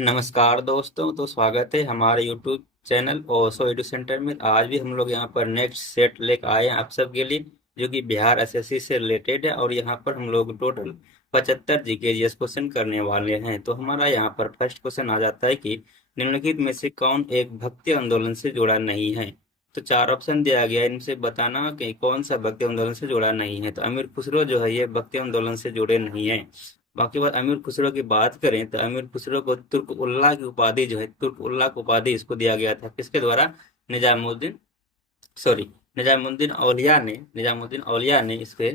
नमस्कार दोस्तों। तो स्वागत है हमारे YouTube चैनल ओशो एडु सेंटर में। आज भी हम लोग यहाँ पर नेक्स्ट सेट लेकर आए हैं आप सब के लिए, जो कि बिहार एसएससी से रिलेटेड है। और यहाँ पर हम लोग टोटल 75 जीके क्वेश्चन करने वाले हैं। तो हमारा यहाँ पर फर्स्ट क्वेश्चन आ जाता है कि निम्नलिखित में से कौन एक भक्ति आंदोलन से जुड़ा नहीं है। तो चार ऑप्शन दिया गया है, इनसे बताना कि कौन सा भक्ति आंदोलन से जुड़ा नहीं है। तो अमीर खुसरो जो है ये भक्ति आंदोलन से जुड़े नहीं है। बाकी बात अमीर खुसरो की बात करें तो अमीर खुसरो को तुर्क उल्लाह की उपाधि जो है, तुर्क उल्लाह की उपाधि इसको दिया गया था। किसके द्वारा? निजामुद्दीन, सॉरी, निजामुद्दीन औलिया ने इसके,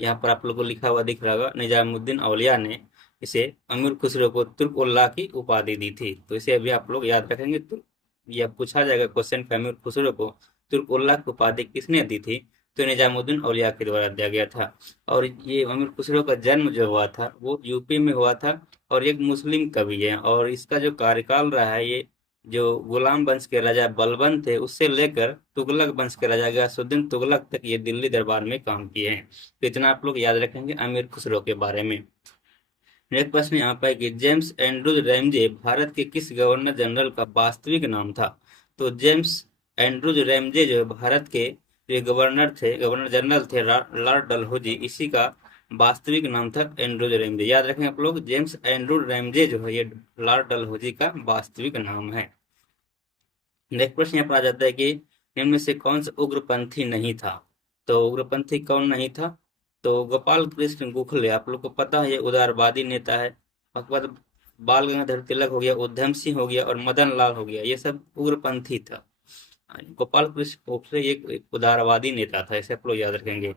यहाँ पर आप लोग को लिखा हुआ दिख रहा होगा, निजामुद्दीन औलिया ने इसे अमीर खुसरो को तुर्क उल्लाह की उपाधि दी थी। तो इसे अभी आप लोग याद रखेंगे। तो यह पूछा जाएगा क्वेश्चन, अमीर खुसरो को तुर्क उल्लाह की उपाधि किसने दी थी? तो निजामुद्दीन औलिया के द्वारा दिया गया था। और ये अमीर खुसरो का जन्म जो हुआ था वो यूपी में हुआ था। और एक मुस्लिम कवि है, और इसका जो कार्यकाल रहा है, ये जो गुलाम वंश के राजा बलबन थे उससे लेकर तुगलक वंश के राजा गयासुद्दीन तुगलक तक ये दिल्ली दरबार में काम किए हैं। तो इतना आप लोग याद रखेंगे अमीर खुसरो के बारे में। नेक्स्ट प्रश्न यहाँ पर है कि जेम्स एंड्रूज रैमजे भारत के किस गवर्नर जनरल का वास्तविक नाम था? तो जेम्स एंड्रूज रैमजे जो है भारत के जो गवर्नर जनरल थे, लॉर्ड डलहौजी, इसी का वास्तविक नाम था एंड्रूज रैमजे। याद रखें आप लोग, जेम्स एंड्रूज रैमजे जो है ये लॉर्ड डलहौजी का वास्तविक नाम है। नेक्स्ट प्रश्न यहाँ पर आ जाता है कि निम्न में से कौन सा उग्रपंथी नहीं था? तो उग्रपंथी कौन नहीं था? तो गोपाल कृष्ण गोखले, आप लोग को पता है ये उदारवादी नेता है। उसके बाद बाल गंगाधर तिलक हो गया, उधम सिंह हो गया और मदन लाल हो गया, ये सब उग्रपंथी था। गोपाल कृष्ण गोखले एक उदारवादी नेता था, इसे आप लोग याद रखेंगे।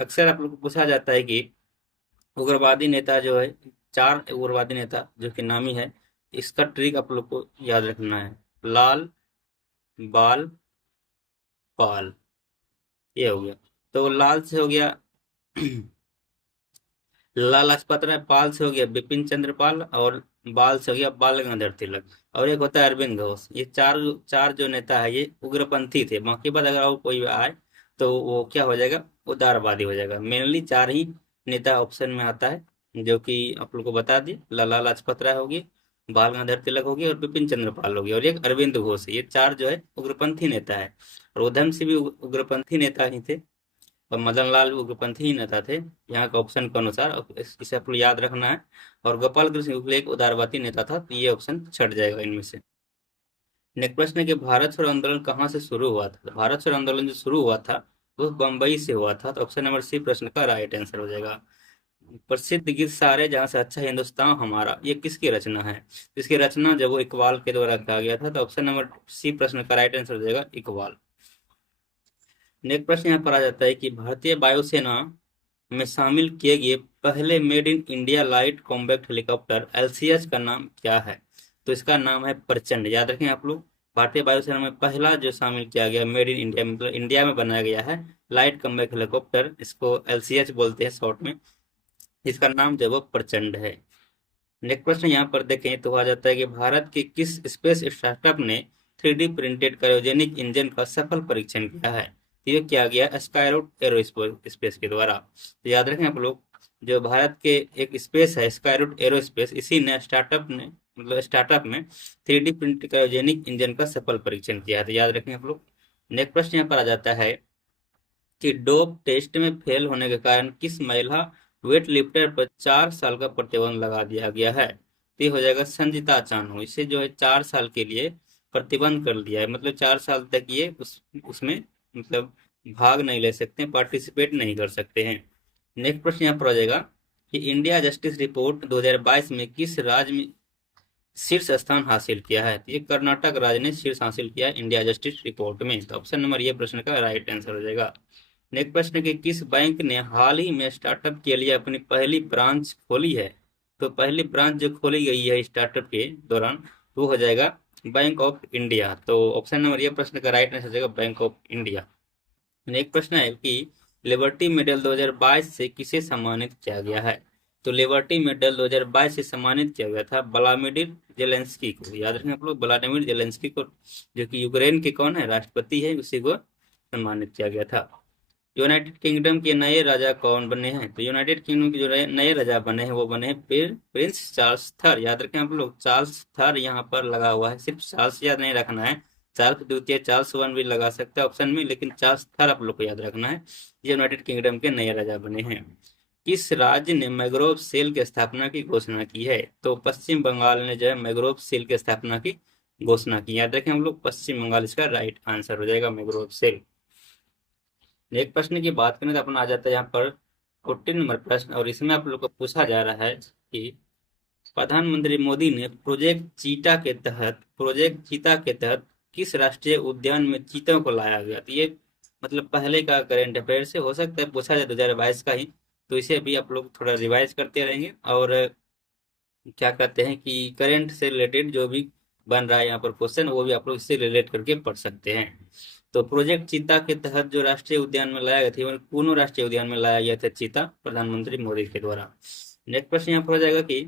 अक्सर आप लोग को पूछा जाता है कि उग्रवादी नेता जो है, चार उग्रवादी नेता जो कि नामी है, इसका ट्रिक आप लोग को याद रखना है। लाल, बाल, पाल, ये हो गया। तो लाल से हो गया लाला लाजपत राय, पाल से हो गया बिपिन चंद्र पाल, और बाल से हो गया बाल गंगाधर तिलक, और एक होता है अरविंद घोष। ये चार चार जो नेता है ये उग्रपंथी थे। बाकी बात अगर और कोई आए तो वो क्या हो जाएगा? उदारवादी हो जाएगा। मेनली चार ही नेता ऑप्शन में आता है, जो कि आप लोग को बता दिए। लाला लाजपत राय होगी, बाल गंगाधर तिलक होगी और बिपिन चंद्र पाल होगी, और एक अरविंद घोष। ये चार जो है उग्रपंथी नेता है। और उधम सिंह भी उग्रपंथी नेता ही थे, और मदन लाल भी उग्रपंथी ही नेता थे यहाँ के ऑप्शन के अनुसार। इसे आपको याद रखना है। और गोपाल कृष्ण गोखले एक उदारवादी नेता था, तो ये ऑप्शन छट जाएगा इनमें से। नेक्स्ट प्रश्न है कि भारत छोड़ो आंदोलन कहाँ से शुरू हुआ था? तो भारत छोड़ो आंदोलन जो शुरू हुआ था वो बम्बई से हुआ था। तो ऑप्शन नंबर सी प्रश्न का राइट आंसर हो जाएगा। प्रसिद्ध गीत सारे जहाँ से अच्छा हिंदुस्तान हमारा, ये किसकी रचना है? इसकी रचना जब वो इकबाल के द्वारा किया गया था। तो ऑप्शन नंबर सी प्रश्न का राइट आंसर हो जाएगा इकबाल। नेक्स्ट प्रश्न यहाँ पर आ जाता है कि भारतीय वायुसेना में शामिल किए गए पहले made in India light combat helicopter LCH का नाम क्या है? तो इसका नाम है प्रचंड। याद रखें आप लोग, भारतीय वायुसेना में पहला जो शामिल किया गया मेड इन इंडिया, मतलब इंडिया में बनाया गया है लाइट कॉम्बैट हेलीकॉप्टर, इसको एलसीएच बोलते हैं शॉर्ट में। इसका नाम जो है वो प्रचंड है। नेक्स्ट प्रश्न यहाँ पर देखें तो आ जाता है कि भारत के किस स्पेस स्टार्टअप ने 3D प्रिंटेड क्रायोजेनिक इंजन का सफल परीक्षण किया है? तो ये किया गया स्काईरूट एरोस्पेस के द्वारा। तो याद रखें आप लोग, जो भारत के एक स्पेस है स्काईरूट एरोस्पेस, इसी ने स्टार्टअप में 3D प्रिंटेड क्रायोजेनिक इंजन का सफल परीक्षण किया है। तो याद रखें आप लोग। नेक्स्ट प्रश्न यहाँ पर आ जाता है कि डोप टेस्ट में फेल होने के कारण किस महिला वेट लिफ्टर पर 4 साल का प्रतिबंध लगा दिया गया है? तो ये हो जाएगा संजिता चानू। इसे जो है 4 साल के लिए प्रतिबंध कर दिया है, मतलब 4 साल तक ये उसमें मतलब भाग नहीं ले सकते, पार्टिसिपेट नहीं कर सकते हैं। नेक्स्ट प्रश्न यहाँ पर आ जाएगा कि इंडिया जस्टिस रिपोर्ट 2022 में किस राज्य में शीर्ष स्थान हासिल किया है? तो ये कर्नाटक राज्य ने शीर्ष हासिल किया है इंडिया जस्टिस रिपोर्ट में। तो ऑप्शन नंबर ये प्रश्न का राइट आंसर हो जाएगा। नेक्स्ट प्रश्न कि किस बैंक ने हाल ही में स्टार्टअप के लिए अपनी पहली ब्रांच खोली है? तो पहली ब्रांच जो खोली गई है स्टार्टअप के दौरान वो हो जाएगा बैंक ऑफ इंडिया। तो ऑप्शन नंबर ये प्रश्न का राइट आंसर हो जाएगा बैंक ऑफ इंडिया। नेक्स्ट प्रश्न है कि लिबर्टी मेडल 2022 से किसे सम्मानित किया गया है? तो लिबर्टी मेडल 2022 से सम्मानित किया गया था व्लादिमीर जेलेंस्की को। याद रखें आप लोग, व्लादिमीर जेलेंस्की को, जो कि यूक्रेन के कौन है, राष्ट्रपति है, उसी को सम्मानित किया गया था। यूनाइटेड किंगडम के नए राजा कौन बने हैं? तो यूनाइटेड किंगडम के जो नए राजा बने हैं वो बने हैं प्रिंस चार्ल्स थर्ड। याद रखें आप लोग, चार्ल्स थर्ड यहाँ पर लगा हुआ है, सिर्फ चार्ल्स याद नहीं रखना है, चार्ल्स द्वितीय, चार्ल्स वन भी लगा सकता है ऑप्शन में, लेकिन चार्ल्स थर्ड आप लोग को याद रखना है। ये यूनाइटेड किंगडम के नए राजा बने हैं। किस राज्य ने मैग्रोव सेल की स्थापना की घोषणा की है? तो पश्चिम बंगाल ने जो है मैग्रोव सेल की स्थापना की घोषणा की। याद रखें हम लोग, पश्चिम बंगाल इसका राइट आंसर हो जाएगा, मैग्रोव सेल। एक प्रश्न की बात करें तो अपना आ जाता है यहाँ पर 14 नंबर प्रश्न, और इसमें आप लोग को पूछा जा रहा है कि प्रधानमंत्री मोदी ने प्रोजेक्ट चीता के तहत किस राष्ट्रीय उद्यान में चीतों को लाया गया? तो ये मतलब पहले का करंट अफेयर से हो सकता है पूछा जाए, 2022 का ही, तो इसे भी आप लोग थोड़ा रिवाइज करते रहेंगे, और क्या कहते हैं कि करंट से रिलेटेड जो भी बन रहा है यहाँ पर क्वेश्चन, वो भी आप लोग इससे रिलेट करके पढ़ सकते हैं। तो प्रोजेक्ट चीता के तहत जो राष्ट्रीय उद्यान में लाया गया था, कौन राष्ट्रीय उद्यान में लाया गया था चीता? प्रधानमंत्री मोदी के द्वारा। नेक्स्ट प्रश्न यहाँ पर हो जाएगा कि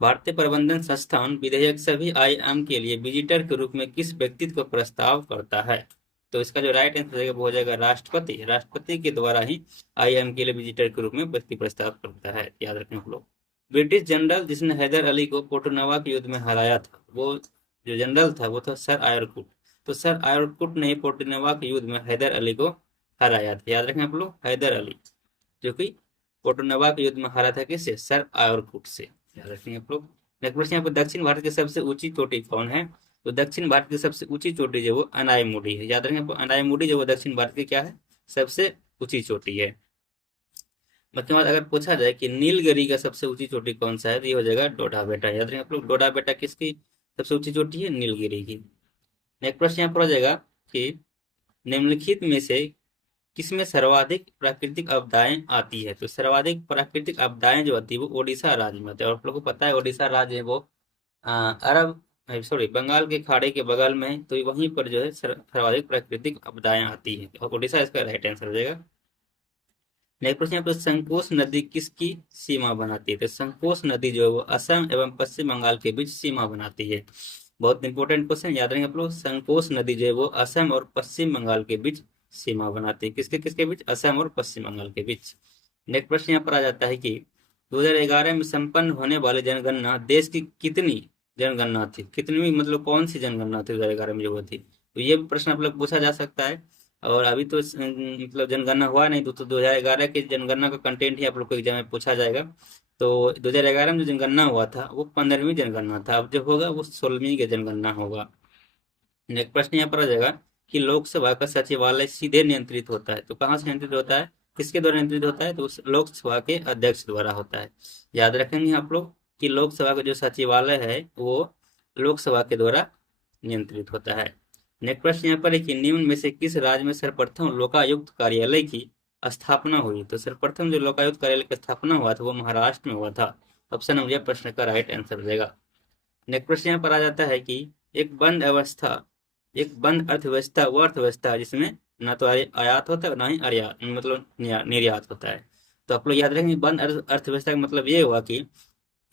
भारतीय प्रबंधन संस्थान विधेयक सभी आईएम के लिए विजिटर के रूप में किस व्यक्तित्व को प्रस्ताव करता है? तो इसका जो राइट आंसर रहेगा वो हो जाएगा राष्ट्रपति। राष्ट्रपति के द्वारा ही आईएम के लिए विजिटर के रूप में व्यक्ति प्रस्ताव करता है, याद रखें हम लोग। ब्रिटिश जनरल जिसने हैदर अली को पोटोनवा के युद्ध में हराया था, वो जो जनरल था वो था सर आयरकुट। तो सर आयरकुट ने पोटोनवा के युद्ध में हैदर अली को हराया था, याद रखें आप लोग, हैदर अली जो कि पोटोनवा के युद्ध में हारा था किससे? सर आयरकुट से, याद रखेंगे आप लोग। नेक्स्ट क्वेश्चन यहाँ पर दक्षिण भारत की सबसे ऊंची चोटी कौन है? तो दक्षिण भारत की सबसे ऊंची चोटी जो वो अनायमुडी है, याद रखेंगे, अनायमुडी जो वो दक्षिण भारत की क्या है? सबसे ऊंची चोटी है। उसके बाद अगर पूछा जाए कि नीलगिरी का सबसे ऊंची चोटी कौन सा है, तो ये हो जाएगा डोडा बेटा। याद रखें आप लोग, डोडा बेटा किसकी सबसे ऊंची चोटी है? नीलगिरी की। नेक्स्ट प्रश्न यहाँ पर हो जाएगा कि निम्नलिखित में से किसमें सर्वाधिक प्राकृतिक आपदाएं आती है? तो सर्वाधिक प्राकृतिक आपदाएं जो आती है वो ओडिशा राज्य में आती है, और आप लोगों को पता है ओडिशा राज्य है वो अरब सॉरी बंगाल के खाड़ी के बगल में है, तो वहीं पर जो है सर्वाधिक प्राकृतिक आपदाएं आती है, और ओडिशा इसका राइट आंसर हो जाएगा। नेक्स्ट प्रश्न यहाँ पर संकोश नदी किसकी सीमा बनाती है? तो संकोश नदी जो है वो असम एवं पश्चिम बंगाल के बीच सीमा बनाती है। बहुत इंपॉर्टेंट क्वेश्चन, याद रखेंगे आप लोग, संकोश नदी जो है वो असम और पश्चिम बंगाल के बीच सीमा बनाती है। किसके किसके बीच? असम और पश्चिम बंगाल के बीच। नेक्स्ट प्रश्न यहाँ पर आ जाता है कि 2011 में संपन्न होने वाली जनगणना देश की कितनी जनगणना थी? कितनी मतलब कौन सी जनगणना थी 2011 में जो हुई थी? तो ये प्रश्न आप लोग पूछा जा सकता है, और अभी तो मतलब जनगणना हुआ नहीं, तो 2011 के जनगणना का कंटेंट ही आप लोग को एग्जाम में पूछा जाएगा। तो 2011 में जो जनगणना हुआ था वो 15वीं जनगणना था, अब जो होगा वो 16वीं की जनगणना होगा। नेक्स्ट प्रश्न यहाँ पर आ जाएगा कि लोकसभा का सचिवालय सीधे नियंत्रित होता है, तो कहाँ से नियंत्रित होता है? किसके द्वारा नियंत्रित होता है? तो लोकसभा के अध्यक्ष द्वारा होता है। याद रखेंगे आप लोग कि लोकसभा का जो सचिवालय है वो लोकसभा के द्वारा नियंत्रित होता है। नेक्स्ट प्रश्न यहाँ पर है कि निम्न में से किस राज्य में सर्वप्रथम लोकायुक्त कार्यालय की स्थापना हुई? तो सर्वप्रथम जो लोकायुक्त कार्यालय की स्थापना हुआ था वो महाराष्ट्र में हुआ था। ऑप्शन नंबर प्रश्न का राइट आंसर हो जाएगा। नेक्स्ट प्रश्न यहाँ पर आ जाता है कि एक बंद अर्थव्यवस्था वो अर्थव्यवस्था है जिसमें ना तो आयात होता है ना ही आयात मतलब निर्यात होता है। तो आप लोग याद रखेंगे, बंद अर्थव्यवस्था का मतलब ये हुआ कि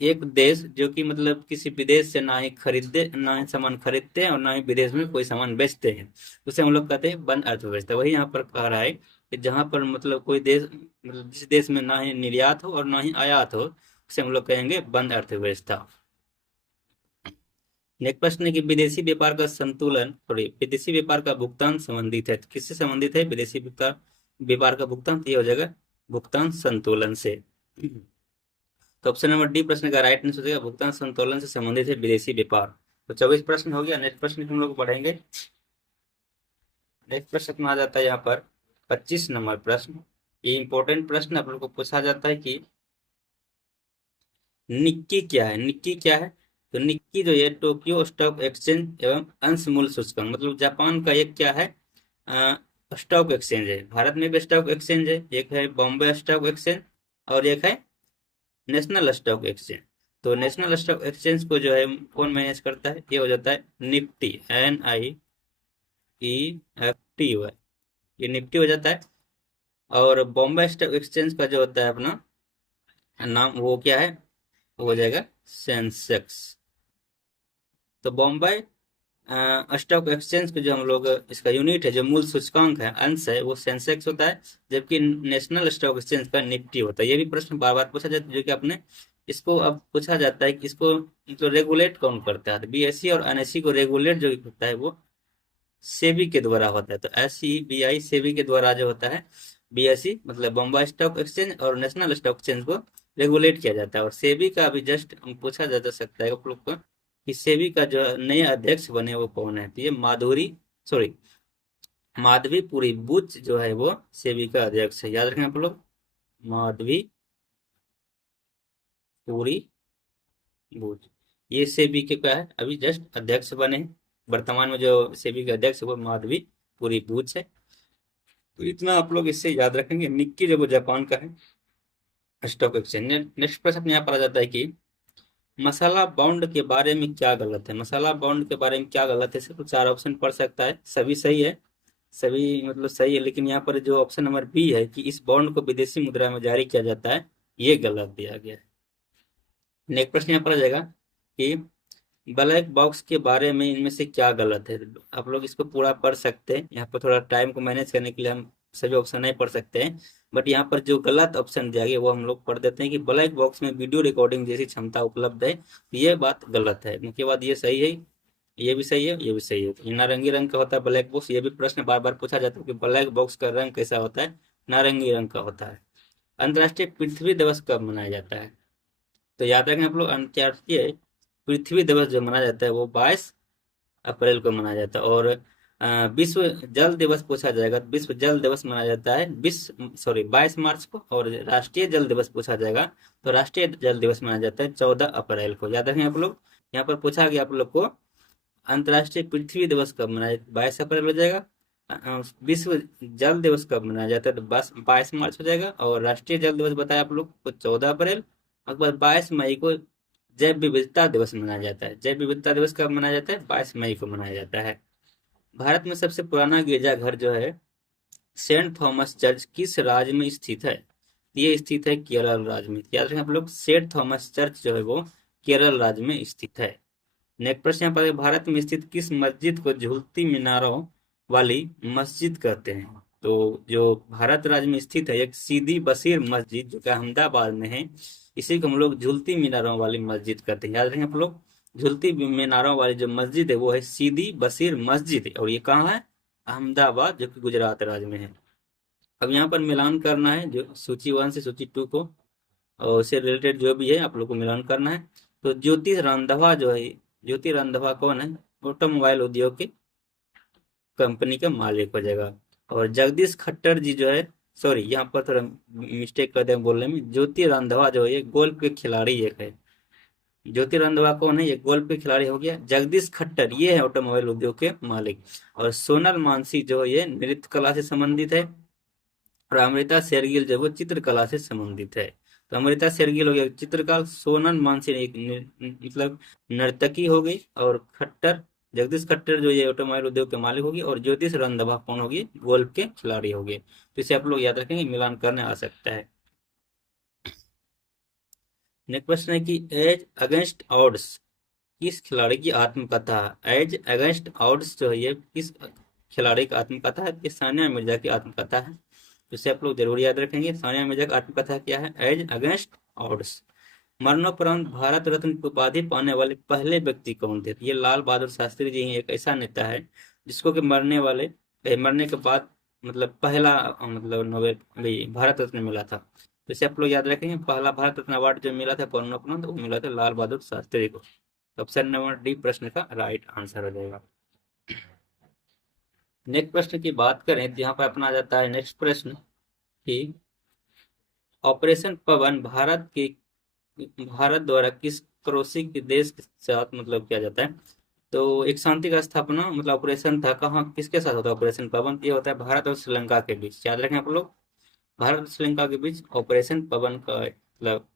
एक देश जो कि मतलब किसी विदेश से ना ही सामान खरीदते हैं और ना ही विदेश में कोई सामान बेचते हैं, उसे हम लोग कहते हैं बंद अर्थव्यवस्था। वही यहाँ पर कह रहा है कि जहाँ पर मतलब कोई देश मतलब जिस देश में ना ही निर्यात हो और ना ही आयात हो, उसे हम लोग कहेंगे बंद अर्थव्यवस्था। नेक्स्ट प्रश्न है कि विदेशी व्यापार का संतुलन सॉरी विदेशी व्यापार का भुगतान संबंधित है, किससे संबंधित है? विदेशी व्यापार का भुगतान, तो ये हो जाएगा भुगतान संतुलन से। तो ऑप्शन नंबर डी प्रश्न का राइट आंसर हो जाएगा भुगतान संतुलन से संबंधित है विदेशी व्यापार। तो 24 प्रश्न हो गया। नेक्स्ट प्रश्न हम लोग पढ़ेंगे। नेक्स्ट प्रश्न आ जाता है यहाँ पर 25 नंबर प्रश्न। ये इंपॉर्टेंट प्रश्न आप लोग को पूछा जाता है कि निक्की क्या है? निक्की क्या है? तो निक्की जो है टोक्यो स्टॉक एक्सचेंज एवं अंश मूल्य सूचकांक, मतलब जापान का एक क्या है स्टॉक एक्सचेंज है। भारत में भी स्टॉक एक्सचेंज है, एक है बॉम्बे स्टॉक एक्सचेंज और एक है नेशनल स्टॉक एक्सचेंज। तो नेशनल स्टॉक एक्सचेंज को जो है कौन मैनेज करता है? ये हो जाता है निफ्टी, NIEFT हुआ, ये निफ्टी हो जाता है। और बॉम्बे स्टॉक एक्सचेंज का जो होता है अपना नाम वो क्या है? वो हो जाएगा सेंसेक्स। तो बॉम्बे स्टॉक एक्सचेंज के जो हम लोग इसका यूनिट है, जो मूल सूचकांक है, अंश है, वो सेंसेक्स होता है, जबकि नेशनल स्टॉक एक्सचेंज का निफ्टी होता है। ये भी प्रश्न बार बार पूछा जाता है, जो कि अपने इसको अब पूछा जाता है कि इसको तो रेगुलेट कौन करता है। तो बीएसई और एनएसई को रेगुलेट जो होता है वो सेबी के द्वारा होता है। तो एसईबीआई सेबी के द्वारा जो होता है, बीएसई मतलब बॉम्बे स्टॉक एक्सचेंज और नेशनल स्टॉक एक्सचेंज को रेगुलेट किया जाता है। और सेबी का भी जस्ट पूछा जा सकता है आप लोग को कि सेबी का जो नए अध्यक्ष बने वो कौन है। तो ये माधवी पुरी बुच जो है वो सेबी का अध्यक्ष है। याद रखें आप लोग, माधवी पुरी बुच, ये सेबी के क्या है, अभी जस्ट अध्यक्ष बने हैं। वर्तमान में जो सेबी के अध्यक्ष है वो माधवी पुरी बुच है। तो इतना आप लोग इससे याद रखेंगे। निक्की जो वो जापान का है स्टॉक एक्सचेंज। नेक्स्ट प्रश्न यहाँ पर आ जाता है कि मसाला बॉन्ड के बारे में क्या गलत है। मसाला बॉन्ड के बारे में क्या गलत है, सिर्फ 4 ऑप्शन पढ़ सकता है, सभी सही है, सभी मतलब सही है, लेकिन यहाँ पर जो ऑप्शन नंबर बी है कि इस बॉन्ड को विदेशी मुद्रा में जारी किया जाता है, ये गलत दिया गया है। नेक्स्ट प्रश्न यहाँ पर आ जाएगा कि ब्लैक बॉक्स के बारे में इनमें से क्या गलत है। आप लोग इसको पूरा पढ़ सकते हैं, यहाँ पर थोड़ा टाइम को मैनेज करने के लिए हम सभी ऑप्शन नहीं पढ़ सकते हैं, बट यहाँ पर जो गलत ऑप्शन दिया गया वो हम लोग पढ़ देते हैं कि ब्लैक बॉक्स में वीडियो रिकॉर्डिंग जैसी क्षमता उपलब्ध है। ये बात गलत है। उसके बाद ये सही है, ये भी सही है, ये भी सही है। ये नारंगी रंग का होता है ब्लैक बॉक्स। ये भी प्रश्न बार बार पूछा जाता है कि ब्लैक बॉक्स का रंग कैसा होता है, नारंगी रंग का होता है। अंतर्राष्ट्रीय पृथ्वी दिवस कब मनाया जाता है। तो याद रखें आप लोग, अंतर्राष्ट्रीय पृथ्वी दिवस जो मनाया जाता है वो 22 अप्रैल को मनाया जाता है। और विश्व जल दिवस पूछा जाएगा, विश्व जल दिवस मनाया जाता है 22 मार्च को। और राष्ट्रीय जल दिवस पूछा जाएगा तो राष्ट्रीय जल दिवस मनाया जाता है 14 अप्रैल को। याद रखें आप लोग, यहाँ पर पूछा गया आप लोग को अंतर्राष्ट्रीय पृथ्वी दिवस कब मनाया, 22 अप्रैल हो जाएगा। विश्व जल दिवस कब मनाया जाता है तो 22 मार्च हो जाएगा। और राष्ट्रीय जल दिवस बताया आप लोग को 14 अप्रैल। उसके बाद 22 मई को जैव विविधता दिवस मनाया जाता है। जैव विविधता दिवस कब मनाया जाता है, 22 मई को मनाया जाता है। भारत में सबसे पुराना गिरजाघर जो है सेंट थॉमस चर्च किस राज्य में स्थित है। ये स्थित है केरल राज्य में। याद रखें आप लोग, सेंट थॉमस चर्च जो है वो केरल राज्य में स्थित है। नेक्स्ट प्रश्न यहाँ पर है, भारत में स्थित किस मस्जिद को झूलती मीनारों वाली मस्जिद कहते हैं। तो जो भारत राज्य में स्थित है एक सीदी बशीर मस्जिद जो कि अहमदाबाद में है, इसी को हम लोग झूलती मीनारों वाली मस्जिद कहते हैं। याद रखें आप लोग, झूलती मीनारों वाली जो मस्जिद है वो है सीदी बशीर मस्जिद है, और ये कहाँ है, अहमदाबाद, जो कि गुजरात राज्य में है। अब यहाँ पर मिलान करना है जो सूची 1 से सूची 2 को, और उससे रिलेटेड जो भी है आप लोग को मिलान करना है। तो ज्योति रंधावा जो है, ज्योति रंधावा कौन है, ऑटोमोबाइल उद्योग के कंपनी का मालिक हो जाएगा। और जगदीश खट्टर जी जो है, सॉरी यहाँ पर थोड़ा मिस्टेक कर दिया बोलने में, ज्योति रंधावा जो है ये गोल्फ के खिलाड़ी एक है। ज्योति रंधावा कौन है, ये गोल्फ के खिलाड़ी हो गया। जगदीश खट्टर ये है ऑटोमोबाइल उद्योग के मालिक। और सोनल मानसी जो ये नृत्य कला से संबंधित है। और अमृता शेरगिल जो है वो चित्रकला से संबंधित है। तो अमृता शेरगिल हो गया चित्रकार, सोनल मानसी एक मतलब नर्तकी हो गई, और खट्टर जगदीश खट्टर जो ये ऑटोमोबाइल उद्योग के मालिक होगी। और ज्योतिष रंधावा कौन होगी, गोल्फ के खिलाड़ी होगी। तो इसे आप लोग याद रखेंगे, मिलान करने आ सकता है। नेक्स्ट प्रश्न है कि एज अगेंस्ट ऑड्स किस खिलाड़ी की आत्मकथा है। एज अगेंस्ट ऑड्स जो है ये किस खिलाड़ी की आत्मकथा है, ये सानिया मिर्जा की आत्मकथा है। इसे आप लोग जरूर याद रखेंगे, सानिया मिर्जा की आत्मकथा क्या है, एज अगेंस्ट ऑड्स। मरणोपरांत भारत रत्न की उपाधि पाने वाले पहले व्यक्ति कौन थे। ये लाल बहादुर शास्त्री जी एक ऐसा नेता है जिसको कि मरने के बाद मतलब पहला मतलब नोबेल भारत रत्न मिला था। तो इसे आप लोग याद रखेंगे, पहला भारत रत्न अवार्ड जो मिला था मरणोपरांत वो मिला था लाल बहादुर शास्त्री को। ऑप्शन नंबर डी प्रश्न का राइट आंसर हो जाएगा। नेक्स्ट प्रश्न की बात करें तो यहाँ पर अपना जाता है नेक्स्ट प्रश्न कि ऑपरेशन पवन भारत द्वारा किस पड़ोसी के देश के साथ मतलब किया जाता है। तो एक शांति का स्थापना मतलब ऑपरेशन था, कहाँ किसके साथ होता है ऑपरेशन पवन, ये होता है भारत और श्रीलंका के बीच। याद रखें आप लोग, भारत और श्रीलंका के बीच ऑपरेशन पवन का मतलब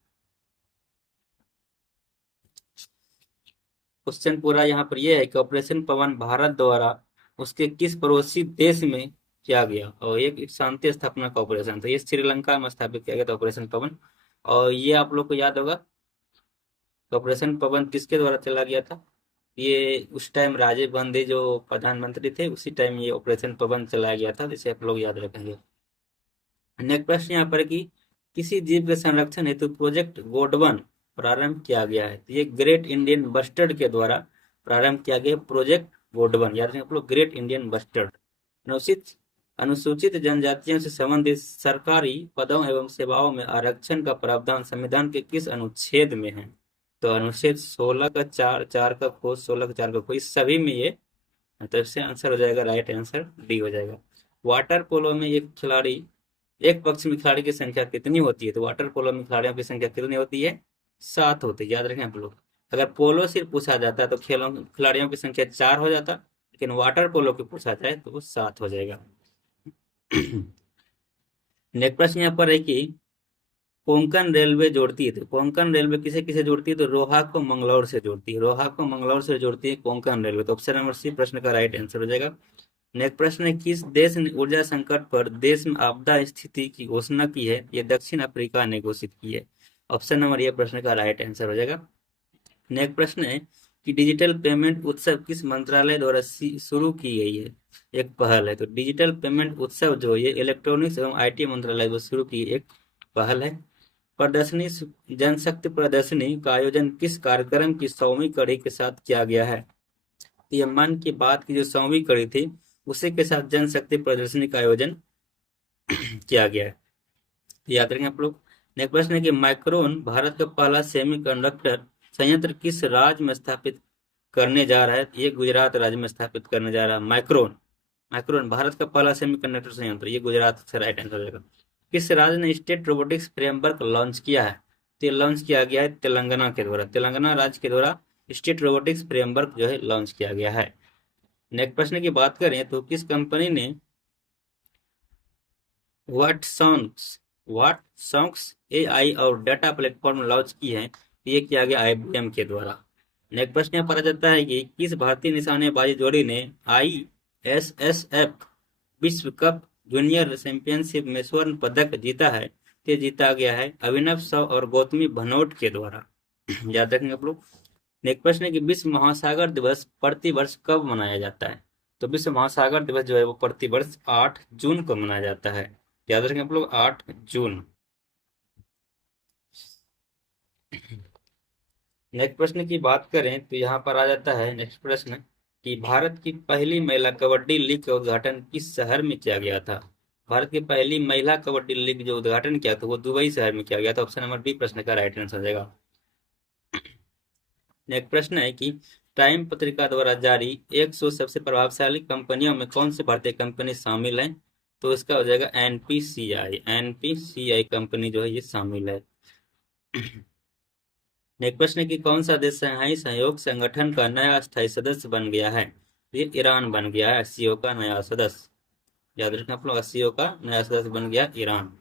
क्वेश्चन पूरा यहाँ पर यह है कि ऑपरेशन पवन भारत द्वारा उसके किस पड़ोसी देश में किया गया। और एक शांति स्थापना का ऑपरेशन था, ये श्रीलंका में स्थापित किया गया था ऑपरेशन पवन। और ये आप लोग को याद होगा ऑपरेशन पवन किसके द्वारा चला गया था, ये उस टाइम राजीव गांधी जो प्रधानमंत्री थे उसी टाइम ये ऑपरेशन पवन चलाया गया था, जिसे आप लोग याद रखेंगे। नेक्स्ट प्रश्न यहाँ पर कि किसी जीव के संरक्षण हेतु प्रोजेक्ट गोडवन प्रारंभ किया गया है। तो ये ग्रेट इंडियन बस्टर्ड के द्वारा प्रारंभ किया गया प्रोजेक्ट गोडवन, याद रखें आप लोग, ग्रेट इंडियन बस्टर्ड। अनुसूचित अनुसूचित जनजातियों से संबंधित सरकारी पदों एवं सेवाओं में आरक्षण का प्रावधान संविधान के किस अनुच्छेद में है? तो अनुच्छेद 16 का 4 का खोज, 16 का 4 का खोज, सभी में ये, तो इससे आंसर हो जाएगा, राइट आंसर डी हो जाएगा। वाटर पोलो में एक पक्ष में खिलाड़ी की संख्या कितनी होती है? तो वाटर पोलो में खिलाड़ियों की संख्या कितनी होती है? 7 होती है, याद रखें आप लोग। अगर पोलो सिर्फ पूछा जाता है तो खिलाड़ियों की संख्या 4 हो जाता, लेकिन वाटर पोलो की पूछा जाए तो वो 7 हो जाएगा। नेक्स्ट प्रश्न यहाँ पर है कि कोंकण रेलवे जोड़ती है, तो कोंकण रेलवे किसे किसे जोड़ती है? तो रोहा को मंगलौर से जोड़ती है, रोहा को मंगलौर से जोड़ती है कोंकण रेलवे। तो ऑप्शन नंबर सी प्रश्न का राइट आंसर हो जाएगा। नेक्स्ट प्रश्न है किस देश ने ऊर्जा संकट पर देश में आपदा स्थिति की घोषणा की है? ये दक्षिण अफ्रीका ने घोषित की है। ऑप्शन नंबर ये प्रश्न का राइट आंसर हो जाएगा। नेक्स्ट प्रश्न है कि डिजिटल पेमेंट उत्सव किस मंत्रालय द्वारा शुरू की गई है? एक पहल है। तो डिजिटल पेमेंट उत्सव जो ये इलेक्ट्रॉनिक्स एवं आईटी मंत्रालय द्वारा शुरू की एक पहल है। प्रदर्शनी जनशक्ति प्रदर्शनी का आयोजन किस कार्यक्रम की 100वीं कड़ी के साथ किया गया है? ये मन की बात की जो 100वीं कड़ी थी उसी के साथ जनशक्ति प्रदर्शनी का आयोजन किया गया है, याद रखें आप लोग। नेक्स्ट प्रश्न है कि माइक्रोन भारत का पहला सेमीकंडक्टर संयंत्र किस राज्य में स्थापित करने जा रहा है? ये गुजरात राज्य में स्थापित करने जा रहा है माइक्रोन। माइक्रोन भारत का पहला सेमीकंडक्टर संयंत्र, ये गुजरात से राइट आंसर हो जाएगा। किस राज्य ने स्टेट रोबोटिक्स फ्रेमवर्क लॉन्च किया है? तो ये लॉन्च किया गया है तेलंगाना के द्वारा, तेलंगाना राज्य के द्वारा स्टेट रोबोटिक्स फ्रेमवर्क जो है लॉन्च किया गया है। नेक्स्ट प्रश्न की बात करें तो किस कंपनी ने व्हाट सॉन्ग्स एआई और डाटा प्लेटफॉर्म लॉन्च की है? ये किया गया आईबीएम के द्वारा। नेक्स्ट प्रश्न यहाँ पर आ जाता है कि किस भारतीय निशानेबाजी जोड़ी ने ISSF विश्व कप जूनियर चैंपियनशिप में स्वर्ण पदक जीता है? ये जीता गया है अभिनव साव और गौतमी भनोट के द्वारा, याद रखेंगे आप लोग। नेक्स्ट प्रश्न है कि विश्व महासागर दिवस प्रति वर्ष कब मनाया जाता है? तो विश्व महासागर दिवस जो है वो प्रति वर्ष 8 जून को मनाया जाता है, याद रखें आप लोग, 8 जून। नेक्स्ट प्रश्न की बात करें तो यहाँ पर आ जाता है नेक्स्ट प्रश्न कि भारत की पहली महिला कबड्डी लीग का उद्घाटन किस शहर में किया गया था? भारत की पहली महिला कबड्डी लीग जो उद्घाटन किया था वो दुबई शहर में किया गया था। ऑप्शन नंबर बी प्रश्न का राइट आंसर हो जाएगा। नेक्स्ट प्रश्न है कि टाइम पत्रिका द्वारा जारी 100 सबसे प्रभावशाली कंपनियों में कौन सी भारतीय कंपनी शामिल है? तो इसका हो जाएगा एनपीसीआई कंपनी जो है ये शामिल है। नेक्स्ट प्रश्न है कि कौन सा देश शंघाई सहयोग संगठन का नया स्थायी सदस्य बन गया है? ये ईरान बन गया है एससीओ का नया सदस्य, याद रखना आप लोग, एससीओ का नया सदस्य बन गया ईरान।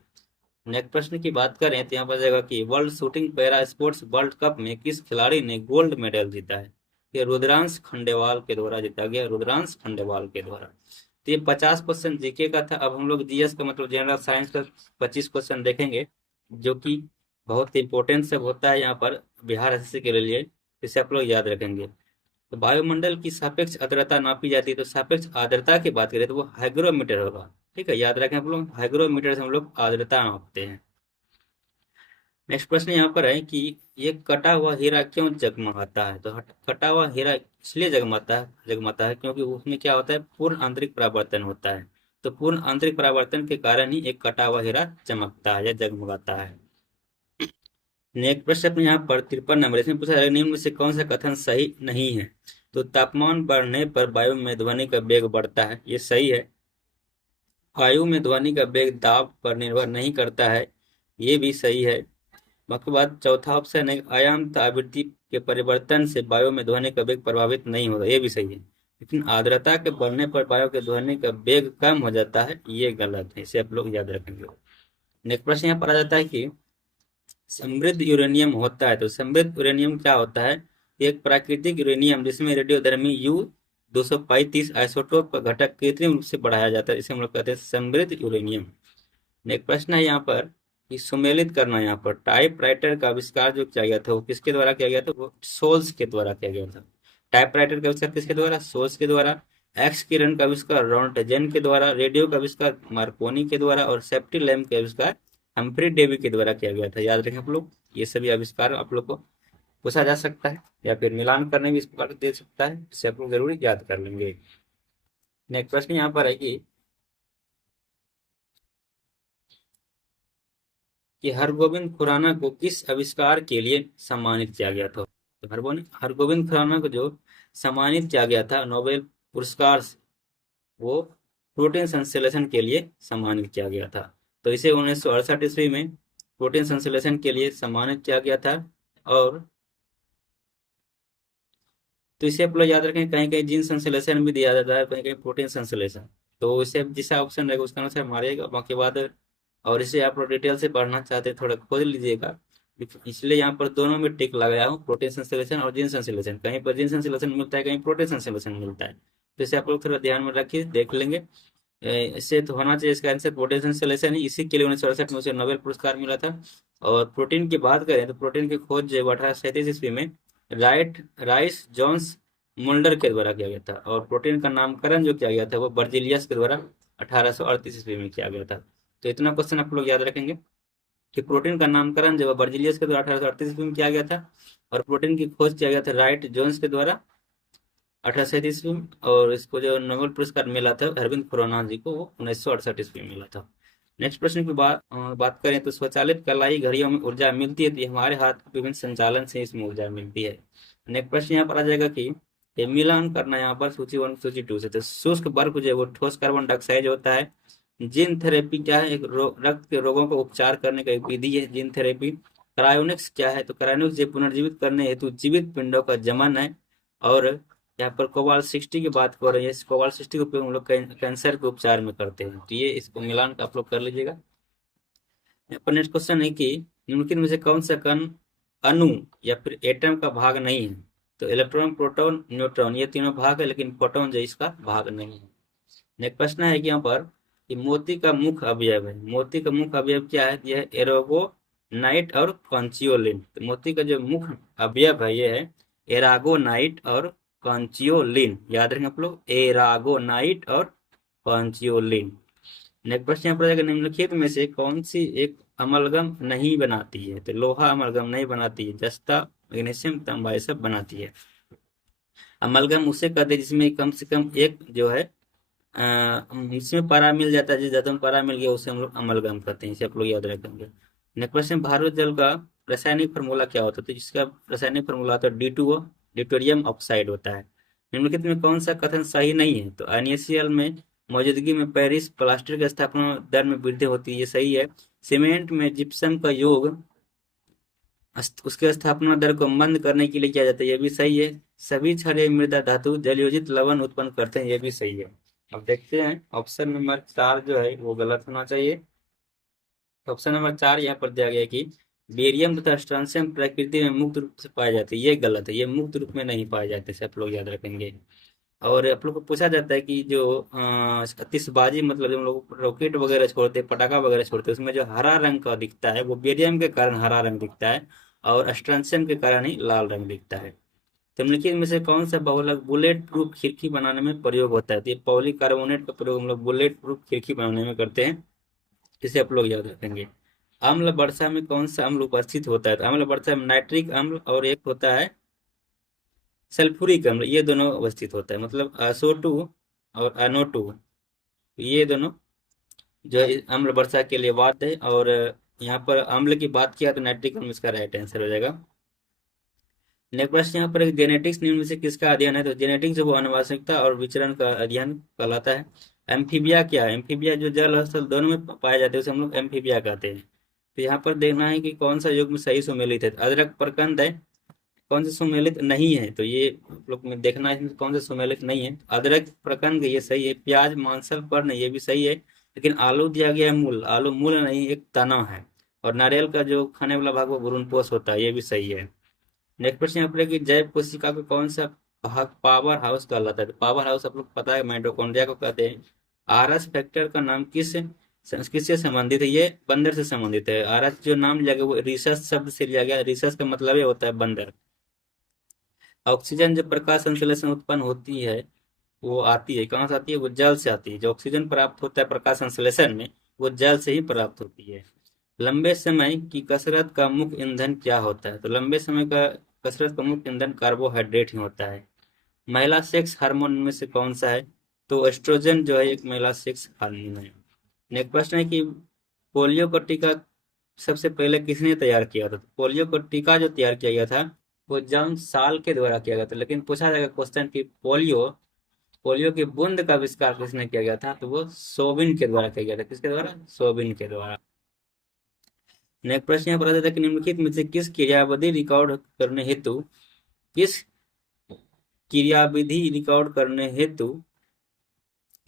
नेक्स्ट प्रश्न की बात करें तो यहाँ पर जाएगा कि world shooting para sports world cup में किस खिलाड़ी ने गोल्ड मेडल जीता है? ये रुद्रांश खंडेवाल के द्वारा जीता गया, रुद्रांश खंडेवाल के द्वारा। तो ये 50 क्वेश्चन जीके का था। अब हम लोग जीएस का मतलब जनरल साइंस का 25 क्वेश्चन देखेंगे, जो कि बहुत इंपॉर्टेंट सब होता है यहाँ पर बिहार एसएससी के लिए, इसे आप लोग याद रखेंगे। तो वायुमंडल की सापेक्ष आर्द्रता नापी जाती है, तो सापेक्ष आर्द्रता की बात करें तो वो हाइग्रोमीटर होगा, ठीक है, याद रखें आप लोग, हाइग्रोमीटर से हम लोग आर्द्रता नापते हैं। नेक्स्ट प्रश्न यहाँ पर है कि ये कटा हुआ हीरा क्यों जगमगाता है? तो कटा हुआ हीरा इसलिए जगमगाता है क्योंकि उसमें क्या होता है, पूर्ण आंतरिक परावर्तन होता है। तो पूर्ण आंतरिक परावर्तन के कारण ही एक कटा हुआ हीरा चमकता है या जगमगाता है। नेक्स्ट प्रश्न अपने यहाँ पर 53 नंबर, इसमें पूछा है निम्न में से कौन सा कथन सही नहीं है? तो तापमान बढ़ने पर वायु में ध्वनि का वेग बढ़ता है, ये सही है। वायु में ध्वनि का वेग दाब पर निर्भर नहीं करता है, ये भी सही है। उसके बाद चौथा ऑप्शन है आयाम आवृत्ति के परिवर्तन से वायु में ध्वनि का वेग प्रभावित नहीं होगा, ये भी सही है। लेकिन आर्द्रता के बढ़ने पर वायु के ध्वनि का वेग कम हो जाता है, ये गलत है, इसे आप लोग याद रखेंगे। नेक्स्ट प्रश्न यहाँ पर आ जाता है कि समृद्ध यूरेनियम होता है, तो समृद्ध यूरेनियम क्या होता है? एक प्राकृतिक यूरेनियम जिसमें रेडियोधर्मी U-235 आइसोटोप का घटक कृत्रिम रूप से बढ़ाया जाता है, इसे हम लोग कहते हैं समृद्ध यूरेनियम। नेक्स्ट प्रश्न है यहाँ पर कि सुमेलित करना, यहाँ पर टाइप राइटर का आविष्कार जो किया गया था वो किसके द्वारा किया गया था? वो सोल्स के द्वारा किया गया था। टाइपराइटर का आविष्कार किसके द्वारा? सोच के द्वारा। एक्स किरण का आविष्कार रोंटगेन के द्वारा। रेडियो का आविष्कार मार्कोनी के द्वारा। और सेफ्टी लैम्प का आविष्कार हम्फ्री डेवी के द्वारा किया गया था। याद रखें आप लोग, ये सभी आविष्कार आप लोग को पूछा जा सकता है या फिर मिलान करने भी इस प्रकार दे सकता है, जिसे आप लोग जरूरी याद कर लेंगे। नेक्स्ट प्रश्न यहाँ पर है कि हरगोविंद खुराना को किस आविष्कार के लिए सम्मानित किया गया था? तो हरगोविंद खुराना को जो सम्मानित किया गया था नोबेल पुरस्कार से, वो प्रोटीन संश्लेषण के लिए सम्मानित किया गया था। तो इसे 1968 ईस्वी में प्रोटीन संश्लेषण के लिए सम्मानित किया गया था। और तो इसे आप लोग याद रखें, कहीं कहीं जीन संश्लेषण भी दिया जाता है, कहीं कहीं प्रोटीन संश्लेषण। तो इसे जिसा ऑप्शन रहेगा उसका अनुसार मारिएगा, बाकी बाद। और इसे आप लोग डिटेल से पढ़ना चाहते हैं थोड़ा खोज लीजिएगा, इसलिए यहाँ पर दोनों में टिक लगाया हूँ, प्रोटीन संश्लेषण और जीन संश्लेषण। कहीं पर जीन संश्लेषण मिलता है, कहीं प्रोटीन संश्लेषण मिलता है। तो इसे आप लोग थोड़ा ध्यान में रखिए, देख लेंगे। इससे तो होना चाहिए इसका आंसर प्रोटीन संश्लेषण ही। इसी के लिए 1968 में उसे नोबेल पुरस्कार मिला था। और प्रोटीन की बात करें तो प्रोटीन की खोज जो 1837 ईस्वी में राइस जोन्स मुल्डर के द्वारा किया गया था। और प्रोटीन का नामकरण जो किया गया था वो बर्जिलियस के द्वारा 1838 ईस्वी में किया गया था। तो इतना क्वेश्चन आप लोग याद रखेंगे कि प्रोटीन का नामकरण जो बर्जिलियस के द्वारा 1838 ईस्वी में किया गया था, और प्रोटीन की खोज किया गया था राइट जोन्स के द्वारा 1837 ईस्वी में। और इसको जो नोबेल पुरस्कार मिला था अरविंद खुराना जी को, वो 1968 ईस्वी में मिला था। नेक्स्ट प्रश्न की बात करें तो स्वचालित कलाई घड़ियों में ऊर्जा मिलती है, तो ये हमारे हाथ के विभिन्न संचालन से इसमें ऊर्जा मिलती है। नेक्स्ट प्रश्न यहाँ पर आ जाएगा कि ये मिलान करना यहाँ पर सूची 1 सूची 2 से। तो शुष्क बर्फ जो है वो ठोस कार्बन डाइऑक्साइड होता है। जीन थेरेपी क्या है? एक रक्त के रोगों को उपचार करने का एक विधि है जीन थेरेपी। क्रायोनिक्स क्या है? तो क्रायोनिक्स जो पुनर्जीवित करने हेतु जीवित पिंडों का जमन है। और यहाँ पर कोबाल्ट-60 की बात कर रहे हैं, कोबाल्ट-60 का उपयोग हम लोग कैंसर के उपचार में करते हैं। तो ये इसको मिलान का आप लोग कर लीजिएगा। यहाँ पर नेक्स्ट क्वेश्चन है कि निम्नलिखित में से कौन सा कण अणु या फिर एटम का भाग नहीं है? तो इलेक्ट्रॉन, प्रोटॉन, न्यूट्रॉन ये तीनों भाग है, लेकिन प्रोटॉन जो इसका भाग नहीं है। नेक्स्ट प्रश्न है कि यहाँ पर कि मोती का मुख्य अवयव है। मोती का मुख्य अवयव क्या है? यह एरागोनाइट और कॉन्चियोलिन। तो मोती का जो मुख्य अवयव है ये है एरागोनाइट और कॉन्चियोलिन। याद रखें आप लोग, एरागोनाइट और कॉन्चियोलिन। नेक्स्ट प्रश्न यहाँ पर आएगा, निम्नलिखित में से कौन सी एक अमलगम नहीं बनाती है? तो लोहा अमलगम नहीं बनाती है, जस्ता, मैग्नीशियम, तांबा ये सब बनाती है। अमलगम उसे कहते हैं जिसमें कम से कम एक जो है इसमें पारा मिल जाता है, जिस धातु में पारा मिल गया उसे हम लोग अमलगम कहते हैं। इसे आप लोग याद रखेंगे। नेक्स्ट क्वेश्चन, भारत जल का रासायनिक फार्मूला क्या होता है? तो जिसका रासायनिक फार्मूला होता है D2O, ड्यूटेरियम ऑक्साइड होता है। निम्नलिखित में कौन सा कथन सही नहीं है? तो NaCl में मौजूदगी में पेरिस प्लास्टर की स्थापना दर में वृद्धि होती है, ये सही है। सीमेंट में जिप्सम का योग उसके स्थापना दर को मंद करने के लिए किया जाता है, ये भी सही है। सभी क्षारीय मृदा धातु जलयोजित लवण उत्पन्न करते हैं, ये भी सही है। अब देखते हैं ऑप्शन नंबर 4 जो है वो गलत होना चाहिए। ऑप्शन नंबर 4 यहाँ पर दिया गया है कि बेरियम तथा स्ट्रांसियम प्रकृति में मुक्त रूप से पाए जाते हैं, ये गलत है। ये मुक्त रूप में नहीं पाए जाते, सब लोग याद रखेंगे। और आप लोग को पूछा जाता है कि जो आतिशबाजी मतलब जब हम लोग रॉकेट वगैरह छोड़ते हैं, पटाखा वगैरह छोड़ते हैं, उसमें जो हरा रंग का दिखता है वो बेरियम के कारण हरा रंग दिखता है, और स्ट्रांसियम के कारण ही लाल रंग दिखता है। तो निम्नलिखित में से कौन सा बहुलक बुलेट प्रूफ खिड़की बनाने में प्रयोग होता है? तो ये पॉलीकार्बोनेट का प्रयोग हम लोग बुलेट प्रूफ खिड़की बनाने में करते हैं, इसे आप लोग याद रखेंगे। अम्ल वर्षा में कौन सा अम्ल उपस्थित होता है? तो अम्ल वर्षा में नाइट्रिक अम्ल और एक होता है सल्फ्यूरिक अम्ल, ये दोनों अवस्थित होता है। मतलब SO2 और NO2 ये दोनों जो है अम्ल वर्षा के लिए बात है। और यहाँ पर अम्ल की बात किया तो नाइट्रिक अम्ल इसका राइट आंसर हो जाएगा। नेक्स्ट प्रश्न यहाँ पर एक जेनेटिक्स निम्न में से किसका अध्ययन है? तो जेनेटिक्स जो वो आनुवंशिकता और विचरण का अध्ययन कहलाता है। एम्फीबिया क्या है? एम्फीबिया जो जल और स्थल दोनों में पाए जाते हैं उसे हम लोग एम्फीबिया कहते हैं। तो यहाँ पर देखना है कि कौन सा युग्म सही सुमेलित है। अदरक प्रकंद है, कौन सा सुमेलित नहीं है? तो ये आप लोग में देखना है इसमें कौन सा सुमेलित नहीं है। अदरक प्रकंद ये सही है। प्याज मांसल पर्ण ये भी सही है, लेकिन आलू दिया गया है मूल, आलू मूल नहीं एक तना है। और नारियल का जो खाने वाला भाग वो भ्रूणपोष होता है, ये भी सही है। नेक्स्ट प्रश्न यहाँ पर है कि जैव कोशिका को कौन सा भाग पावर हाउस कहलाता है? तो पावर हाउस आप लोग पता है माइटोकॉन्ड्रिया को कहते हैं। आरएस फैक्टर का नाम किससे संबंधित है? ये बंदर से संबंधित है। आरएस जो नाम लिया गया वो रिसस शब्द से लिया गया। रिसस का मतलब ये होता है बंदर। ऑक्सीजन जब प्रकाश संश्लेषण उत्पन्न होती है, वो आती है कहाँ से आती है? वो जल से आती है। जो ऑक्सीजन प्राप्त होता है प्रकाश संश्लेषण में, वो जल से ही प्राप्त होती है। लंबे समय की कसरत का मुख्य ईंधन क्या होता है? तो लंबे समय का कसरत का मुख्य ईंधन कार्बोहाइड्रेट ही होता है। महिला सेक्स हार्मोन में से कौन सा है? तो एस्ट्रोजन जो है एक महिला सेक्स हार्मोन है। नेक्स्ट प्रश्न है कि पोलियो का टीका सबसे पहले किसने तैयार किया था? तो पोलियो का टीका जो तैयार किया गया था, वो जॉन साल के द्वारा किया गया था। लेकिन पूछा जाएगा क्वेश्चन कि पोलियो पोलियो की बूंद का आविष्कार किसने किया गया था? तो वो सोबिन के द्वारा किया गया था। किसके द्वारा? सोबिन के द्वारा। नेक्स्ट प्रश्न यहाँ पर आता था कि निम्नलिखित में से किस क्रियाविधि रिकॉर्ड करने हेतु किस क्रियाविधि रिकॉर्ड करने हेतु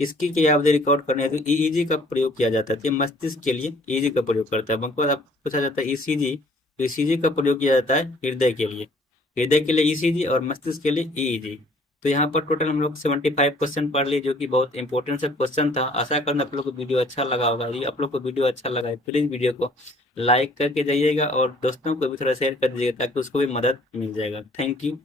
किसकी क्रियाविधि रिकॉर्ड करने हेतु ईईजी का प्रयोग किया जाता है? तो ये मस्तिष्क के लिए ईईजी का प्रयोग करता है। बंको पूछा जाता है ईसीजी, तो ईसीजी का प्रयोग किया जाता है हृदय के लिए। हृदय के लिए ईसीजी और मस्तिष्क के लिए ईईजी। तो यहाँ पर टोटल हम लोग 75% पढ़ लिए, जो कि बहुत इंपॉर्टेंट सा क्वेश्चन था। आशा करना आप लोग को वीडियो अच्छा लगा होगा। यदि आप लोग को वीडियो अच्छा लगा है, प्लीज वीडियो को लाइक करके जाइएगा और दोस्तों को भी थोड़ा शेयर कर दीजिएगा, ताकि उसको भी मदद मिल जाएगा। Thank you.